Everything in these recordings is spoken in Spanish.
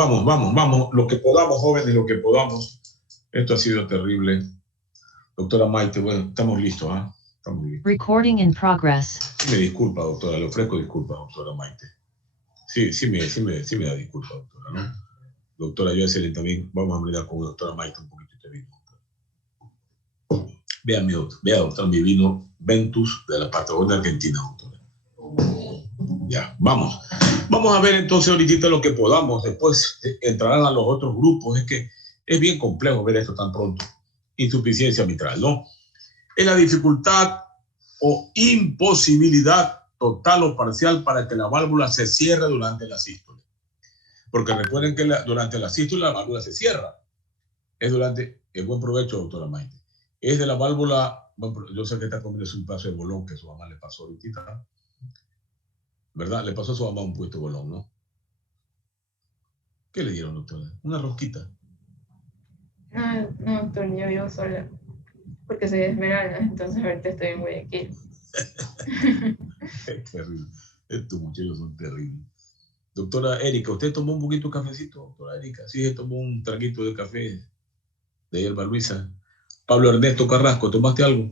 Vamos, lo que podamos, jóvenes, lo que podamos. Esto ha sido terrible. Doctora Maite, bueno, estamos listos, ¿ah? Estamos listos. Recording in progress. Sí me disculpa, doctora, le ofrezco disculpas, doctora Maite. Sí me da disculpa, doctora, ¿no? Doctora Jocelyn, también vamos a mirar con doctora Maite un poquito de vino. Vea, doctora, mi vino Ventus de la Patagonia Argentina, doctora. Ya, vamos. Vamos a ver entonces ahorita lo que podamos. Después entrarán a los otros grupos. Es que es bien complejo ver esto tan pronto. Insuficiencia mitral, ¿no? Es la dificultad o imposibilidad total o parcial para que la válvula se cierre durante la sístole. Porque recuerden que durante la sístole la válvula se cierra. Es durante, el buen provecho, doctora Maite. Es de la válvula, bueno, yo sé que está comiendo un pedazo de bolón que su mamá le pasó ahorita, ¿verdad? Le pasó a su mamá un puesto de bolón, ¿no? ¿Qué le dieron, doctora? Una rosquita. No, doctor, yo vivo sola, porque soy de Esmeralda, entonces ahorita estoy en Guayaquil. Es terrible. Estos muchachos son terribles. Doctora Erika, ¿usted tomó un poquito de cafecito, doctora Erika? Sí, se tomó un traguito de café de hierba Luisa. Pablo Ernesto Carrasco, ¿tomaste algo?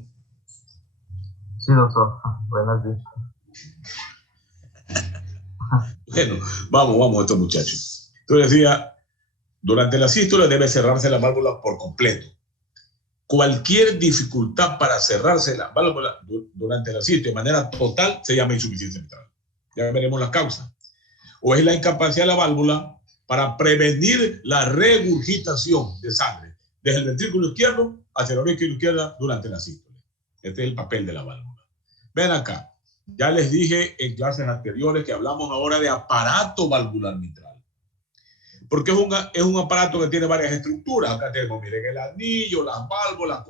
Sí, doctor. Buenas noches. Bueno, vamos, estos muchachos. Entonces decía, durante la sístole debe cerrarse la válvula por completo. Cualquier dificultad para cerrarse la válvula durante la sístole de manera total se llama insuficiencia mitral. Ya veremos las causas. O es la incapacidad de la válvula para prevenir la regurgitación de sangre desde el ventrículo izquierdo hacia la aurícula izquierda durante la sístole. Este es el papel de la válvula. Ven acá. Ya les dije en clases anteriores que hablamos ahora de aparato valvular mitral. Porque es un aparato que tiene varias estructuras. Acá tenemos, miren, el anillo, las válvulas,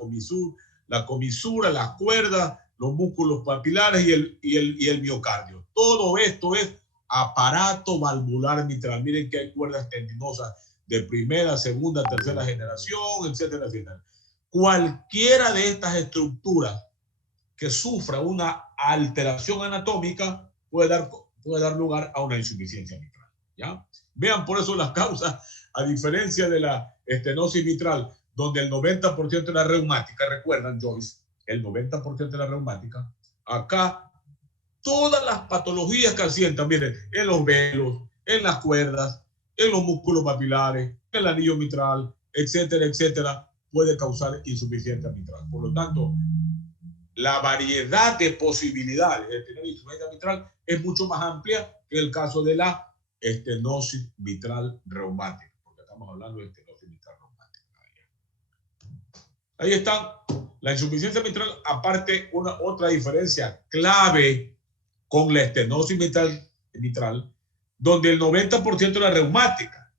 la comisura, las cuerdas, los músculos papilares y el miocardio. Todo esto es aparato valvular mitral. Miren que hay cuerdas tendinosas de primera, segunda, tercera generación, etcétera, etcétera. Cualquiera de estas estructuras que sufra una alteración anatómica puede dar lugar a una insuficiencia mitral, ¿ya? Vean por eso las causas, a diferencia de la estenosis mitral, donde el 90% de la reumática, recuerdan, Joyce, el 90% de la reumática, acá todas las patologías que asientan, miren, en los velos, en las cuerdas, en los músculos papilares, en el anillo mitral, etcétera, etcétera, puede causar insuficiencia mitral. Por lo tanto, la variedad de posibilidades de tener insuficiencia mitral es mucho más amplia que el caso de la estenosis mitral reumática, porque estamos hablando de estenosis mitral reumática. Ahí está la insuficiencia mitral, aparte otra diferencia clave con la estenosis mitral, donde el 90% era reumática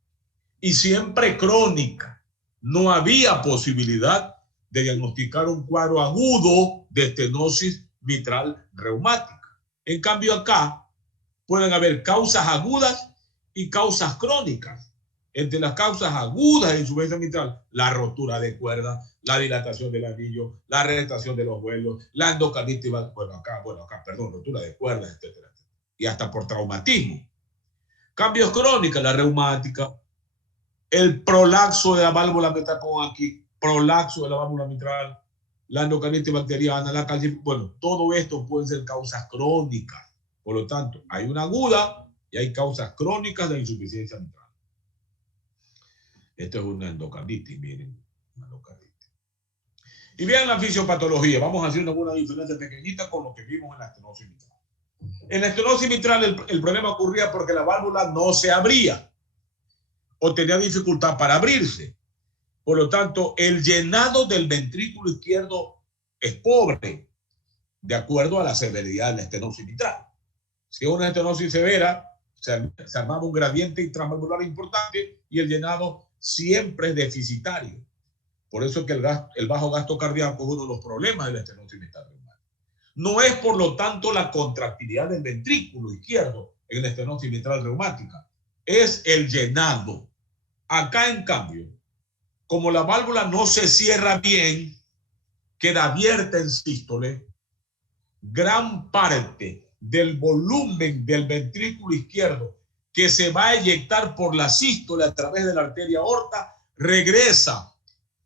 y siempre crónica. No había posibilidad de diagnosticar un cuadro agudo de estenosis mitral reumática. En cambio acá pueden haber causas agudas y causas crónicas. Entre las causas agudas de insuficiencia mitral, la rotura de cuerda, la dilatación del anillo, la retractación de los vuelos, la endocarditis, rotura de cuerdas, etcétera, y hasta por traumatismo. Cambios crónicos, la reumática, el prolapso de la válvula mitral, pongo aquí, prolapso de la válvula mitral, la endocarditis bacteriana, la calcificación, bueno, todo esto pueden ser causas crónicas. Por lo tanto, hay una aguda y hay causas crónicas de insuficiencia mitral. Esto es una endocarditis, miren, una endocarditis. Y vean la fisiopatología. Vamos a hacer una diferencia pequeñita con lo que vimos en la estenosis mitral. En la estenosis mitral el problema ocurría porque la válvula no se abría o tenía dificultad para abrirse. Por lo tanto, el llenado del ventrículo izquierdo es pobre, de acuerdo a la severidad de la estenosis mitral. Si es una estenosis severa, se armaba un gradiente intravalvular importante y el llenado siempre es deficitario. Por eso es que el bajo gasto cardíaco es uno de los problemas de la estenosis mitral reumática. No es, por lo tanto, la contractilidad del ventrículo izquierdo en la estenosis mitral reumática, es el llenado. Acá, en cambio, como la válvula no se cierra bien, queda abierta en sístole, gran parte del volumen del ventrículo izquierdo que se va a eyectar por la sístole a través de la arteria aorta regresa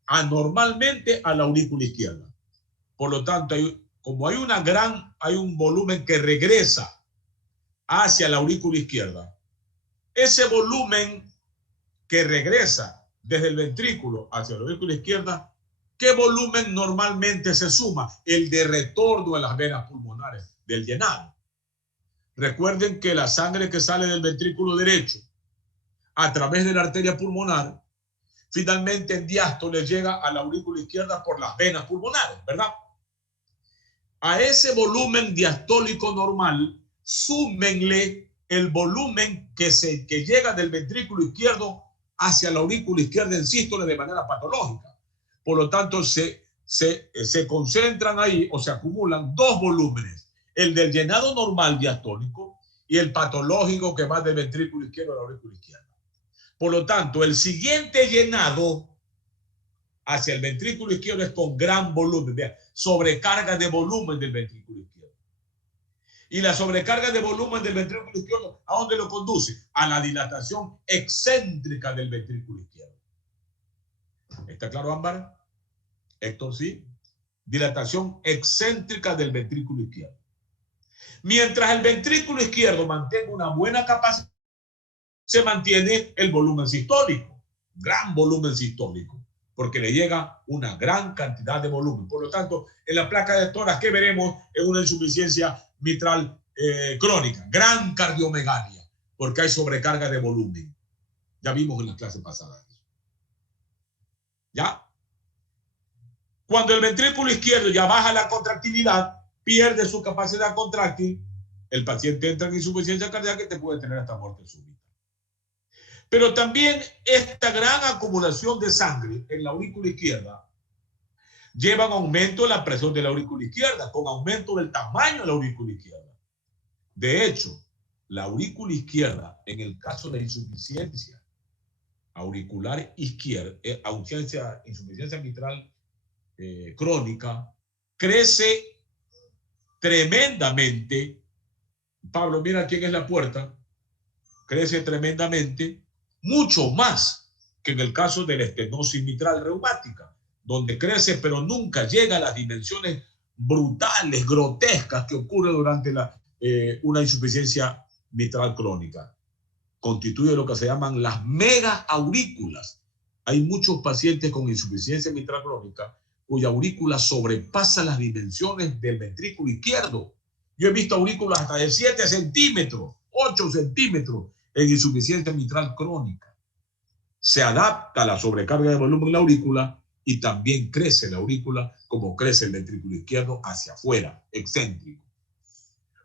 anormalmente a la aurícula izquierda. Por lo tanto, como hay un volumen que regresa hacia la aurícula izquierda, ese volumen que regresa desde el ventrículo hacia la aurícula izquierda, ¿qué volumen normalmente se suma? El de retorno de las venas pulmonares, del llenado. Recuerden que la sangre que sale del ventrículo derecho a través de la arteria pulmonar, finalmente en diástole llega a la aurícula izquierda por las venas pulmonares, ¿verdad? A ese volumen diastólico normal, súmenle el volumen que llega del ventrículo izquierdo hacia la aurícula izquierda en sístole de manera patológica. Por lo tanto, se concentran ahí o se acumulan dos volúmenes, el del llenado normal diastólico y el patológico que va del ventrículo izquierdo a la aurícula izquierda. Por lo tanto, el siguiente llenado hacia el ventrículo izquierdo es con gran volumen, vea, sobrecarga de volumen del ventrículo izquierdo. Y la sobrecarga de volumen del ventrículo izquierdo, ¿a dónde lo conduce? A la dilatación excéntrica del ventrículo izquierdo. ¿Está claro, Ámbar? Héctor, sí. Dilatación excéntrica del ventrículo izquierdo. Mientras el ventrículo izquierdo mantenga una buena capacidad, se mantiene el volumen sistólico, gran volumen sistólico, porque le llega una gran cantidad de volumen. Por lo tanto, en la placa de tórax que veremos es una insuficiencia mitral crónica, gran cardiomegalia, porque hay sobrecarga de volumen. Ya vimos en la clase pasada. ¿Ya? Cuando el ventrículo izquierdo ya baja la contractilidad, pierde su capacidad contráctil, el paciente entra en insuficiencia cardíaca y te puede tener hasta muerte súbita. Pero también esta gran acumulación de sangre en la aurícula izquierda lleva a un aumento de la presión de la aurícula izquierda, con aumento del tamaño de la aurícula izquierda. De hecho, la aurícula izquierda, en el caso de insuficiencia auricular izquierda, insuficiencia mitral crónica, crece tremendamente. Pablo, mira quién es la puerta. Crece tremendamente, mucho más que en el caso de la estenosis mitral reumática, donde crece pero nunca llega a las dimensiones brutales, grotescas que ocurren durante una insuficiencia mitral crónica. Constituye lo que se llaman las megaaurículas. Hay muchos pacientes con insuficiencia mitral crónica cuya aurícula sobrepasa las dimensiones del ventrículo izquierdo. Yo he visto aurículas hasta de 7 centímetros, 8 centímetros en insuficiencia mitral crónica. Se adapta a la sobrecarga de volumen de la aurícula y también crece la aurícula como crece el ventrículo izquierdo hacia afuera, excéntrico.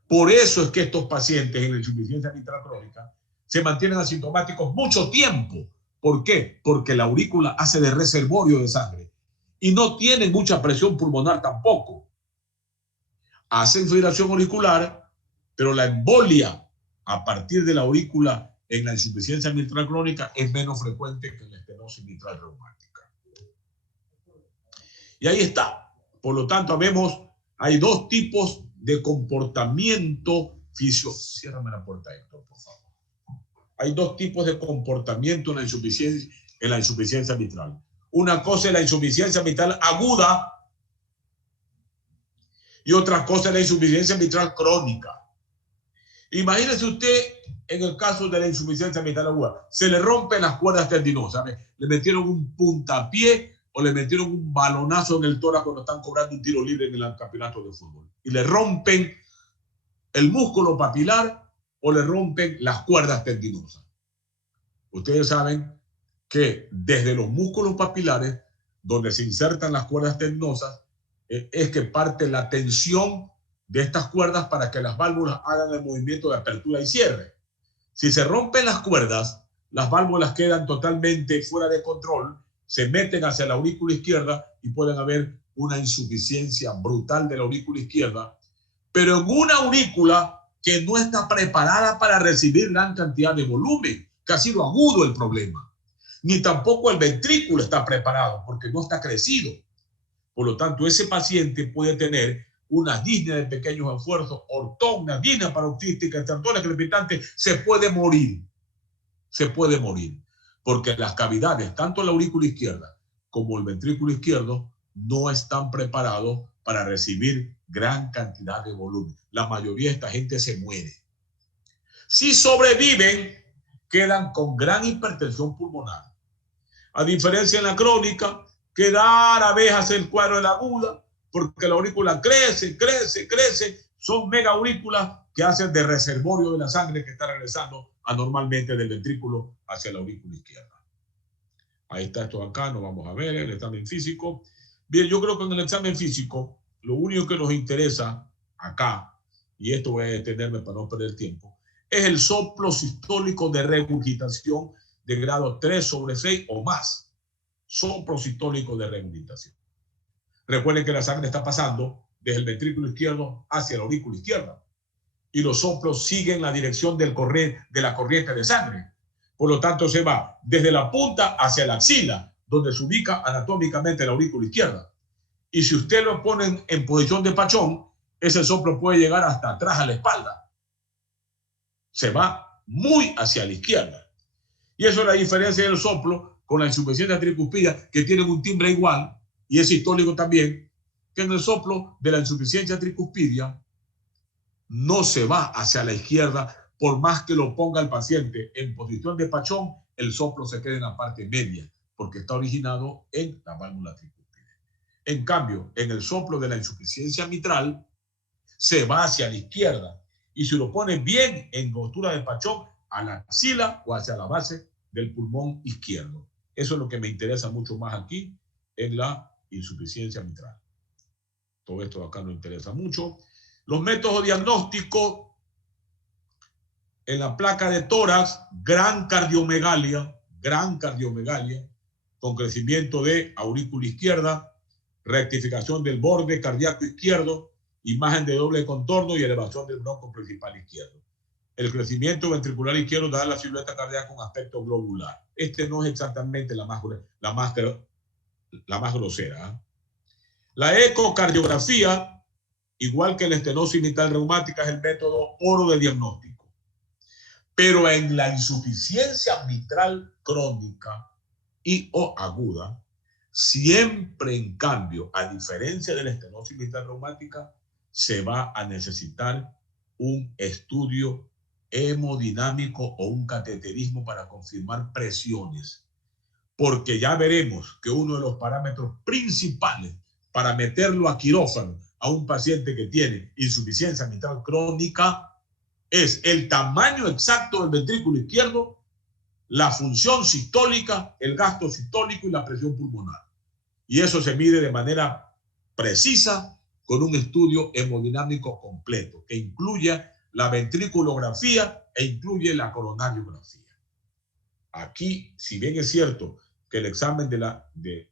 Por eso es que estos pacientes en la insuficiencia mitral crónica se mantienen asintomáticos mucho tiempo. ¿Por qué? Porque la aurícula hace de reservorio de sangre y no tienen mucha presión pulmonar tampoco. Hacen fibrilación auricular, pero la embolia a partir de la aurícula en la insuficiencia mitral crónica es menos frecuente que en la estenosis mitral reumática. Y ahí está. Por lo tanto, hay dos tipos de comportamiento Ciérrame la puerta, Héctor, por favor. Hay dos tipos de comportamiento en la insuficiencia mitral. Una cosa es la insuficiencia mitral aguda y otra cosa es la insuficiencia mitral crónica. Imagínese usted en el caso de la insuficiencia mitral aguda, se le rompen las cuerdas tendinosas, le metieron un puntapié o le metieron un balonazo en el tórax cuando están cobrando un tiro libre en el campeonato de fútbol y le rompen el músculo papilar o le rompen las cuerdas tendinosas. Ustedes saben que desde los músculos papilares, donde se insertan las cuerdas tendinosas, es que parte la tensión de estas cuerdas para que las válvulas hagan el movimiento de apertura y cierre. Si se rompen las cuerdas, las válvulas quedan totalmente fuera de control, se meten hacia la aurícula izquierda y pueden haber una insuficiencia brutal de la aurícula izquierda, pero en una aurícula que no está preparada para recibir gran cantidad de volumen, que ha sido agudo el problema. Ni tampoco el ventrículo está preparado porque no está crecido. Por lo tanto, ese paciente puede tener una disnea de pequeños esfuerzos, ortogna, disnea paroxística, estentones crepitantes, se puede morir. se puede morir, porque las cavidades, tanto la aurícula izquierda como el ventrículo izquierdo, no están preparados para recibir gran cantidad de volumen. La mayoría de esta gente se muere. Si sobreviven, quedan con gran hipertensión pulmonar. A diferencia en la crónica, que rara vez hace el cuadro de la aguda, porque la aurícula crece, crece, crece. Son mega aurículas que hacen de reservorio de la sangre que está regresando anormalmente del ventrículo hacia la aurícula izquierda. Ahí está esto acá, nos vamos a ver el examen físico. Bien, yo creo que en el examen físico, lo único que nos interesa acá, y esto voy a detenerme para no perder tiempo, es el soplo sistólico de regurgitación de grado 3/6 o más. Soplo sistólico de regurgitación. Recuerden que la sangre está pasando desde el ventrículo izquierdo hacia la aurícula izquierda y los soplos siguen la dirección de la corriente de sangre. Por lo tanto, se va desde la punta hacia la axila, donde se ubica anatómicamente la aurícula izquierda. Y si usted lo pone en posición de pachón, ese soplo puede llegar hasta atrás a la espalda. Se va muy hacia la izquierda. Y eso es la diferencia del soplo con la insuficiencia tricuspidia, que tienen un timbre igual, y es sistólico también, que en el soplo de la insuficiencia tricuspidia no se va hacia la izquierda, por más que lo ponga el paciente en posición de pachón, el soplo se queda en la parte media, porque está originado en la válvula tricúspide. En cambio, en el soplo de la insuficiencia mitral, se va hacia la izquierda, y si lo pone bien en postura de pachón, a la axila o hacia la base del pulmón izquierdo. Eso es lo que me interesa mucho más aquí en la insuficiencia mitral. Todo esto acá nos interesa mucho. Los métodos diagnósticos en la placa de tórax, gran cardiomegalia, con crecimiento de aurícula izquierda, rectificación del borde cardíaco izquierdo, imagen de doble contorno y elevación del bronco principal izquierdo. El crecimiento ventricular izquierdo da a la silueta cardíaca un aspecto globular. Este no es exactamente la más grosera. ¿Eh? La ecocardiografía, igual que la estenosis mitral reumática, es el método oro de diagnóstico. Pero en la insuficiencia mitral crónica y o aguda, siempre en cambio, a diferencia de la estenosis mitral reumática, se va a necesitar un estudio hemodinámico o un cateterismo para confirmar presiones, porque ya veremos que uno de los parámetros principales para meterlo a quirófano a un paciente que tiene insuficiencia mitral crónica es el tamaño exacto del ventrículo izquierdo, la función sistólica, el gasto sistólico y la presión pulmonar. Y eso se mide de manera precisa con un estudio hemodinámico completo que incluya la ventriculografía e incluye la coronariografía. Aquí, si bien es cierto que el examen de la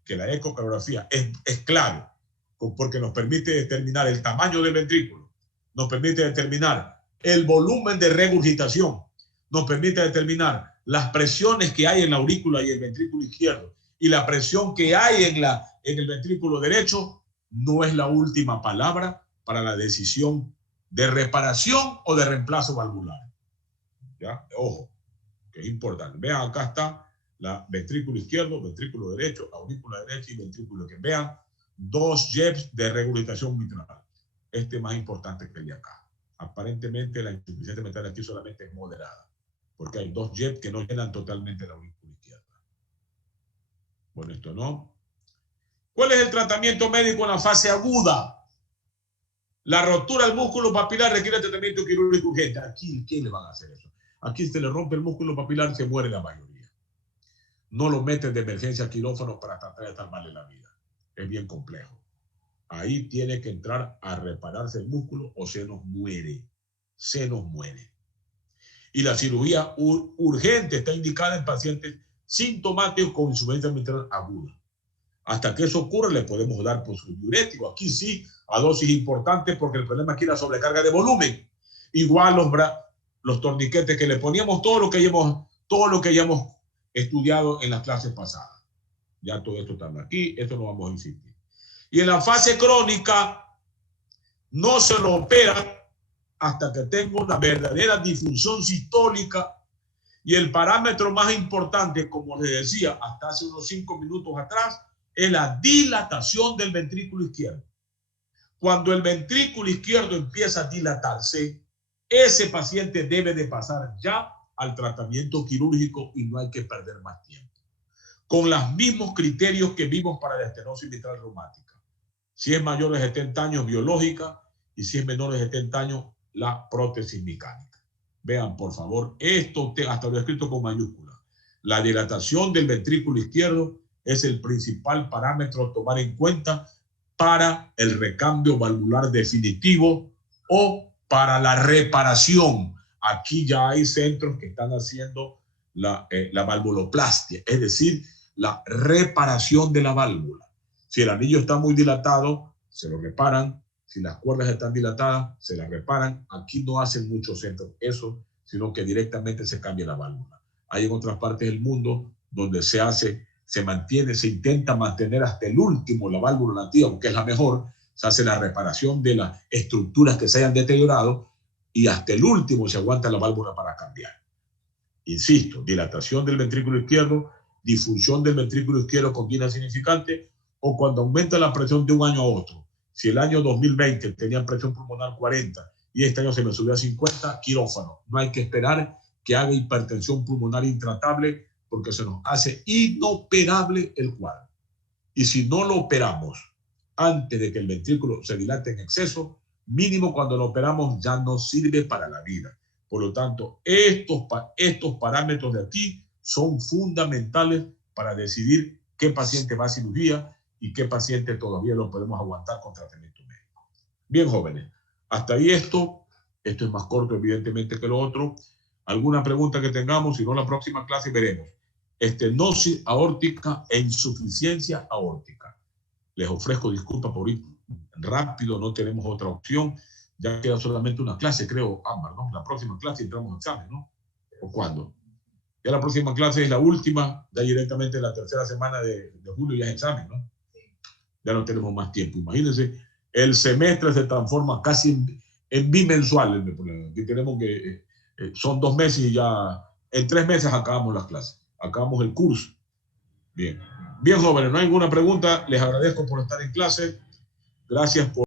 ecocardiografía es clave, porque nos permite determinar el tamaño del ventrículo, nos permite determinar el volumen de regurgitación, nos permite determinar las presiones que hay en la aurícula y el ventrículo izquierdo y la presión que hay en el ventrículo derecho, no es la última palabra para la decisión de reparación o de reemplazo valvular. ¿Ya? Ojo, que es importante. Vean, acá está la ventrículo izquierdo, ventrículo derecho, aurícula derecha y ventrículo que vean, 2 JEPs de regurgitación mitral. Este es más importante que el de acá. Aparentemente la insuficiencia mitral aquí solamente es moderada, porque hay 2 JEPs que no llenan totalmente la aurícula izquierda. Bueno, esto no. ¿Cuál es el tratamiento médico en la fase aguda? La rotura del músculo papilar requiere tratamiento quirúrgico urgente. Aquí, ¿quién le van a hacer eso? Aquí se le rompe el músculo papilar, se muere la mayoría. No lo meten de emergencia a quirófano para tratar de salvarle la vida. Es bien complejo. Ahí tiene que entrar a repararse el músculo o se nos muere. Se nos muere. Y la cirugía urgente está indicada en pacientes sintomáticos con insuficiencia mitral aguda. Hasta que eso ocurra, le podemos dar diurético. Aquí sí, a dosis importantes, porque el problema aquí es la sobrecarga de volumen. Igual los torniquetes que le poníamos, todo lo que ya hemos estudiado en las clases pasadas. Ya todo esto está aquí, esto no vamos a insistir. Y en la fase crónica, no se lo opera hasta que tenga una verdadera disfunción sistólica Y el parámetro más importante, como les decía hasta hace unos 5 minutos atrás, es la dilatación del ventrículo izquierdo. Cuando el ventrículo izquierdo empieza a dilatarse, ese paciente debe de pasar ya al tratamiento quirúrgico y no hay que perder más tiempo. Con los mismos criterios que vimos para la estenosis mitral reumática. Si es mayor de 70 años, biológica, y si es menor de 70 años, la prótesis mecánica. Vean, por favor, esto hasta lo he escrito con mayúscula. La dilatación del ventrículo izquierdo es el principal parámetro a tomar en cuenta para el recambio valvular definitivo o para la reparación. Aquí ya hay centros que están haciendo la valvuloplastia, es decir, la reparación de la válvula. Si el anillo está muy dilatado, se lo reparan. Si las cuerdas están dilatadas, se las reparan. Aquí no hacen muchos centros eso, sino que directamente se cambia la válvula. Hay en otras partes del mundo donde se mantiene, se intenta mantener hasta el último la válvula nativa, porque es la mejor. Se hace la reparación de las estructuras que se hayan deteriorado y hasta el último se aguanta la válvula para cambiar. Insisto, dilatación del ventrículo izquierdo, disfunción del ventrículo izquierdo con disnea significante, o cuando aumenta la presión de un año a otro. Si el año 2020 tenía presión pulmonar 40 y este año se me subió a 50, quirófano. No hay que esperar que haga hipertensión pulmonar intratable porque se nos hace inoperable el cuadro. Y si no lo operamos antes de que el ventrículo se dilate en exceso, mínimo cuando lo operamos ya no sirve para la vida. Por lo tanto, estos parámetros de aquí son fundamentales para decidir qué paciente va a cirugía y qué paciente todavía lo podemos aguantar con tratamiento médico. Bien, jóvenes, hasta ahí esto es más corto evidentemente que lo otro. ¿Alguna pregunta que tengamos? Si no, la próxima clase veremos estenosis aórtica e insuficiencia aórtica. Les ofrezco disculpas por ir rápido, no tenemos otra opción. Ya queda solamente una clase, creo, Ámbar, ¿no? La próxima clase entramos a examen, ¿no? ¿O cuándo? Ya la próxima clase es la última, ya directamente la tercera semana de julio ya es examen, ¿no? Ya no tenemos más tiempo. Imagínense, el semestre se transforma casi en bimensual. Que tenemos que, son 2 meses y ya en 3 meses acabamos las clases, acabamos el curso. Bien, bien, jóvenes, no hay ninguna pregunta. Les agradezco por estar en clase. Gracias por